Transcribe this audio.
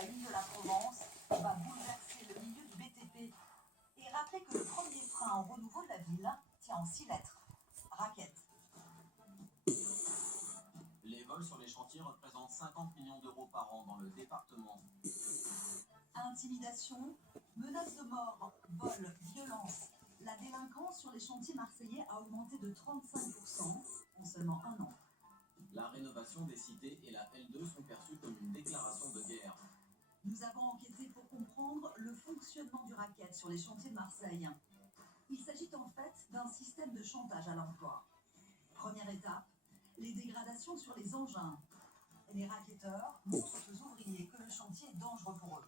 la une de la Provence va bouleverser le milieu du BTP et rappeler que le premier frein au renouveau de la ville tient en 6 lettres. Raquette. Les vols sur les chantiers représentent 50 millions d'euros par an dans le département. Intimidation, menaces de mort, vol, violence. La délinquance sur les chantiers marseillais a augmenté de 35% en seulement un an. La rénovation des cités et la L2 sont perçues comme une déclaration de guerre. Nous avons enquêté pour comprendre le fonctionnement du racket sur les chantiers de Marseille. Il s'agit en fait d'un système de chantage à l'emploi. Première étape, les dégradations sur les engins. Les racketteurs montrent aux ouvriers que le chantier est dangereux pour eux.